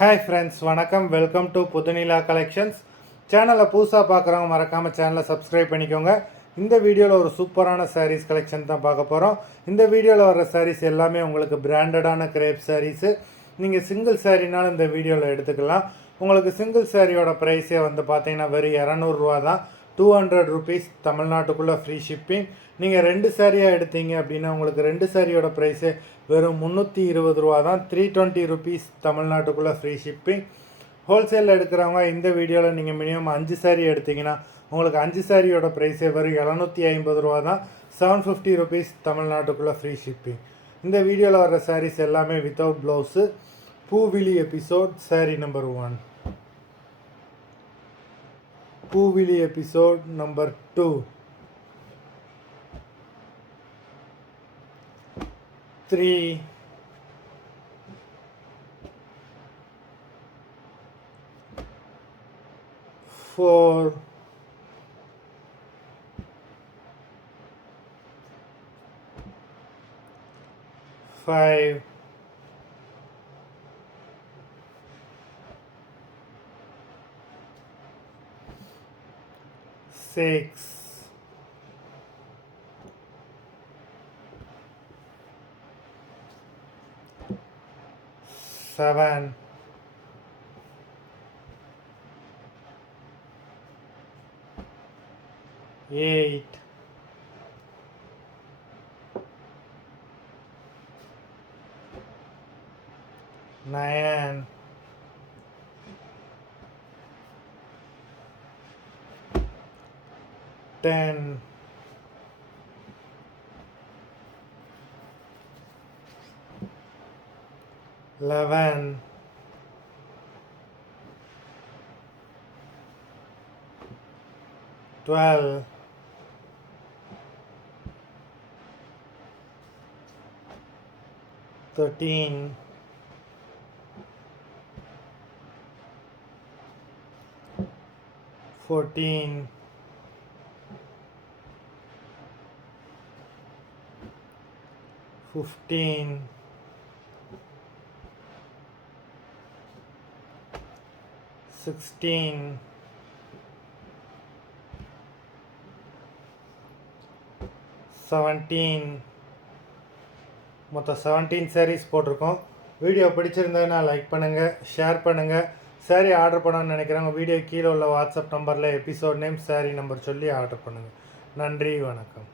Hi friends, வணக்கம். Welcome to Puthunila collections. சேனலை புதுசாக பார்க்குறவங்க மறக்காமல் சேனலை சப்ஸ்கிரைப் பண்ணிக்கோங்க. இந்த வீடியோவில் ஒரு சூப்பரான சாரீஸ் கலெக்ஷன் தான் பார்க்க போகிறோம். இந்த வீடியோவில் வர சாரீஸ் எல்லாமே உங்களுக்கு பிராண்டடான கிரேப் சாரீஸு. நீங்கள் சிங்கிள் சாரீனாலும் இந்த வீடியோவில் எடுத்துக்கலாம். உங்களுக்கு சிங்கிள் சாரியோட ப்ரைஸே வந்து பார்த்தீங்கன்னா வெறும் 200 தான். 200 ருபீஸ் தமிழ்நாட்டுக்குள்ளே ஃப்ரீ ஷிப்பிங். நீங்கள் 2 சாரியாக எடுத்தீங்க அப்படின்னா உங்களுக்கு 2 சாரியோட ப்ரைஸே வெறும் 320 தான். 320 ருபீஸ் தமிழ்நாட்டுக்குள்ளே ஃப்ரீ ஷிப்பிங். ஹோல்சேலில் எடுக்கிறவங்க இந்த வீடியோவில் நீங்கள் மினிமம் 5 சாரி எடுத்திங்கன்னா உங்களுக்கு 5 சாரியோட ப்ரைஸே வெறும் 750 தான். 750 ருபீஸ் தமிழ்நாட்டுக்குள்ளே ஃப்ரீ ஷிப்பிங். இந்த வீடியோவில் வர சாரீஸ் எல்லாமே without blouse. Poovili episode saree number 1. Poovili episode number 2. 3, 4, 5, 6, 7, 8, 9, 10, 11, 12, 13, 14, 15, 16, 17. மொத்தம் 17 சாரீஸ் போட்டிருக்கோம். வீடியோ பிடிச்சிருந்ததுன்னா லைக் பண்ணுங்கள், ஷேர் பண்ணுங்கள். சாரீ ஆர்டர் பண்ணணும்னு நினைக்கிறவங்க வீடியோ கீழே உள்ள வாட்ஸ்அப் நம்பரில் எபிசோட் நேம், சாரீ நம்பர் சொல்லி ஆர்டர் பண்ணுங்கள். நன்றி, வணக்கம்.